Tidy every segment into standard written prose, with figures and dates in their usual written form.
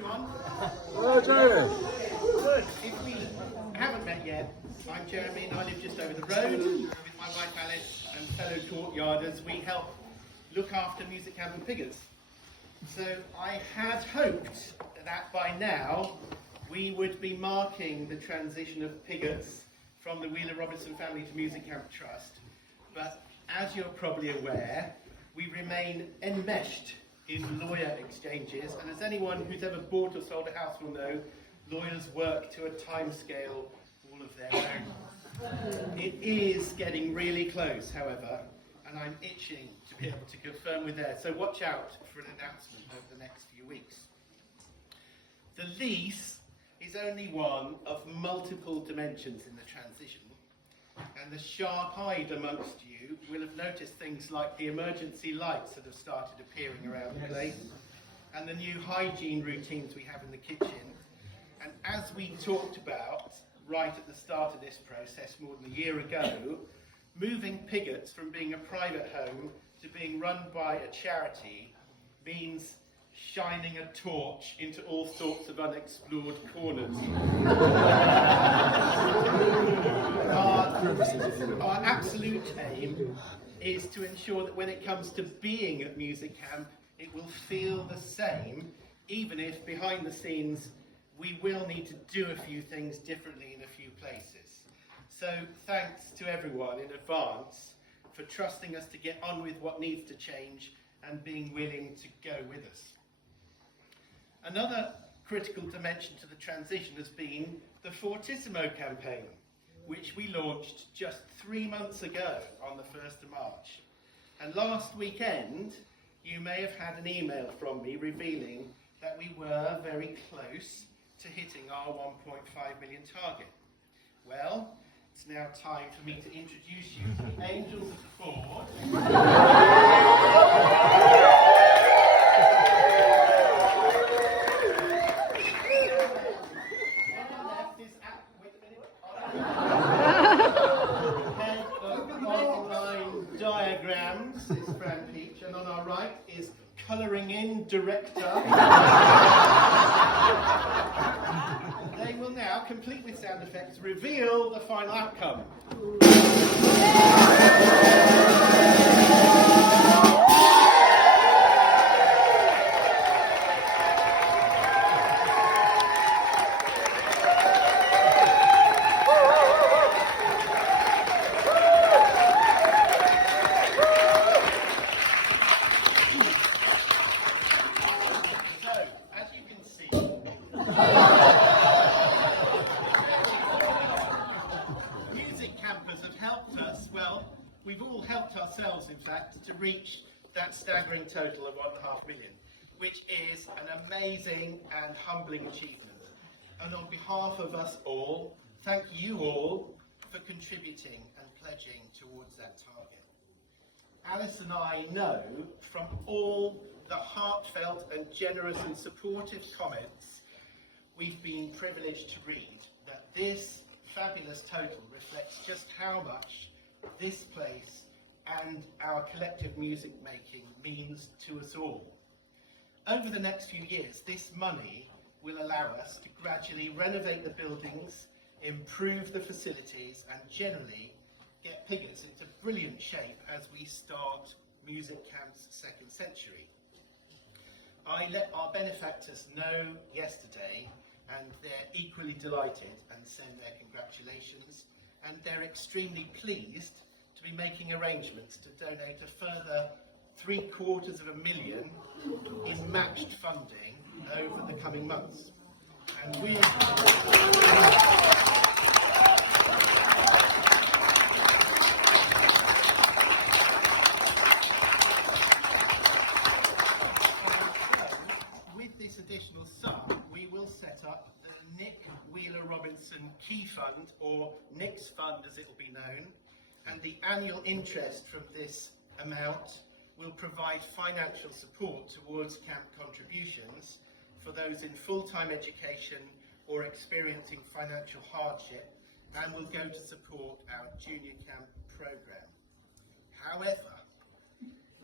everyone. Hello, Jeremy. Good. If we haven't met yet, I'm Jeremy and I live just over the road with my wife Alice and fellow courtyarders. We help look after Music Camp and Pigots. So I had hoped that by now we would be marking the transition of Pigots from the Wheeler Robinson family to Music Camp Trust. But as you're probably aware, we remain enmeshed in lawyer exchanges, and as anyone who's ever bought or sold a house will know, lawyers work to a timescale all of their own. It is getting really close, however, and I'm itching to be able to confirm with there, so watch out for an announcement over the next few weeks. The lease is only one of multiple dimensions in the transition, and the sharp-eyed amongst you will have noticed things like the emergency lights that have started appearing around the place, and the new hygiene routines we have in the kitchen. And as we talked about right at the start of this process more than a year ago, moving Pigots from being a private home to being run by a charity means shining a torch into all sorts of unexplored corners. Our absolute aim is to ensure that when it comes to being at Music Camp, it will feel the same, even if behind the scenes we will need to do a few things differently in a few places. So thanks to everyone in advance for trusting us to get on with what needs to change and being willing to go with us. Another critical dimension to the transition has been the Fortissimo campaign, which we launched just 3 months ago on the 1st of March. And last weekend, you may have had an email from me revealing that we were very close to hitting our 1.5 million target. Well, it's now time for me to introduce you to the Angels of the Board. Head of online diagrams is Fran Peach, and on our right is colouring in director. They will now, complete with sound effects, reveal the final outcome. We've all helped ourselves, in fact, to reach that staggering total of 1.5 million, which is an amazing and humbling achievement. And on behalf of us all, thank you all for contributing and pledging towards that target. Alice and I know from all the heartfelt and generous and supportive comments we've been privileged to read that this fabulous total reflects just how much this place and our collective music making means to us all. Over the next few years, this money will allow us to gradually renovate the buildings, improve the facilities, and generally get Pigots into brilliant shape as we start Music Camp's second century. I let our benefactors know yesterday, and they're equally delighted and send their congratulations. And they're extremely pleased to be making arrangements to donate a further $750,000 in matched funding over the coming months. And with this additional sum, we will set up the Nick Wheeler Robinson Key Fund, or Nick's Fund as it will be known, and the annual interest from this amount will provide financial support towards camp contributions for those in full-time education or experiencing financial hardship, and will go to support our junior camp programme. However,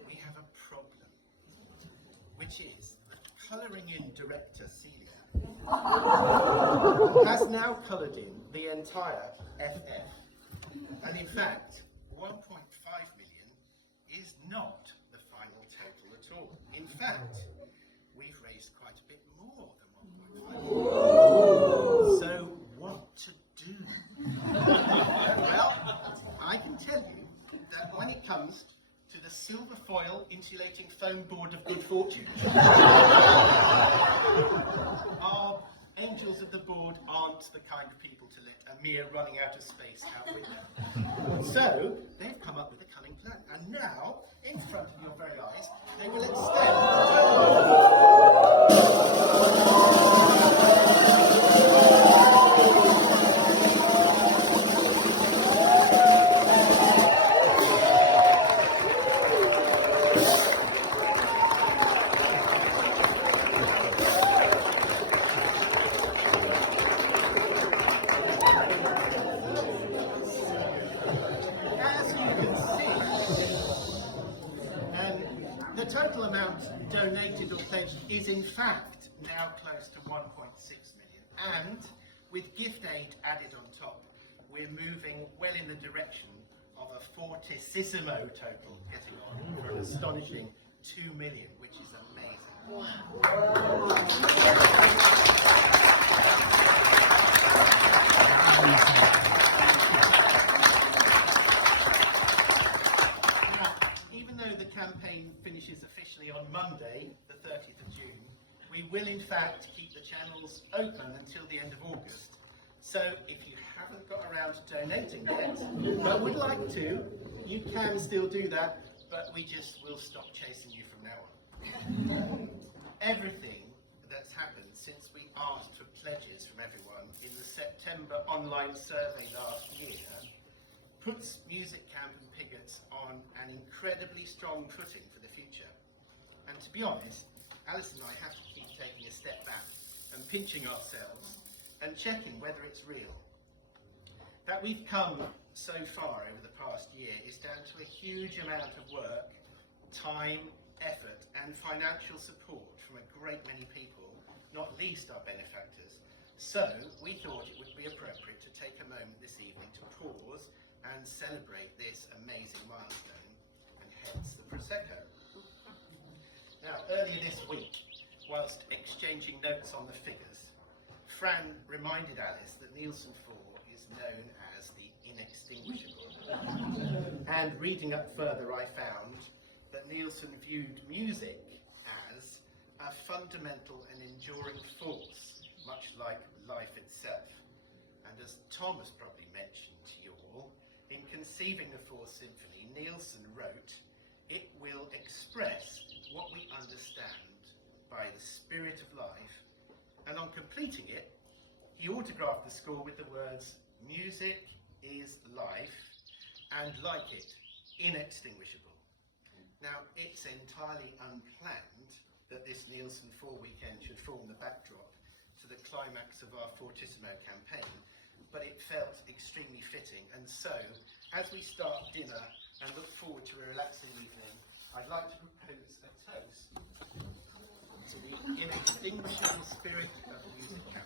we have a problem, which is that colouring in director Celia has now coloured in the entire FF. And in fact, 1.5 million is not the final total at all. In fact, we've raised quite a bit more than 1.5 million. So what to do? Well, I can tell you that when it comes to the silver foil insulating foam board of good fortune, our angels of the board aren't the kind of people to let a mere running out of space out with them. So they've come up with a cunning plan, and now, in front of your very eyes, they will extend the total amount donated or pledged is in fact now close to 1.6 million, and with gift aid added on top, we're moving well in the direction of a Fortissimo total, getting on for an astonishing 2 million, which is amazing. Even though the campaign finishes officially on Monday, the 30th of June, we will in fact keep the channels open until the end of August. So if you haven't got around to donating yet, but would like to, you can still do that, but we just will stop chasing you from now on. Everything that's happened since we asked for pledges from everyone in the September online survey last year puts Music Camp and Pigots on an incredibly strong footing for the future. And to be honest, Alice and I have to keep taking a step back and pinching ourselves and checking whether it's real. That we've come so far over the past year is down to a huge amount of work, time, effort and financial support from a great many people, not least our benefactors. So we thought it would be appropriate to take a moment this evening to pause and celebrate this amazing milestone, and hence the Prosecco. Now, earlier this week, whilst exchanging notes on the figures, Fran reminded Alice that Nielsen 4 is known as the inextinguishable. And reading up further, I found that Nielsen viewed music as a fundamental and enduring force, much like life itself. And as Tom has probably mentioned to you all, in conceiving the Fourth Symphony, Nielsen wrote, "It will express what we understand by the spirit of life," and on completing it, he autographed the score with the words, "Music is life, and like it, inextinguishable." Now, it's entirely unplanned that this Nielsen 4 weekend should form the backdrop to the climax of our Fortissimo campaign, but it felt extremely fitting, and so, as we start dinner and look forward to a relaxing evening, I'd like to propose a toast to the inextinguishable spirit of Music Camp.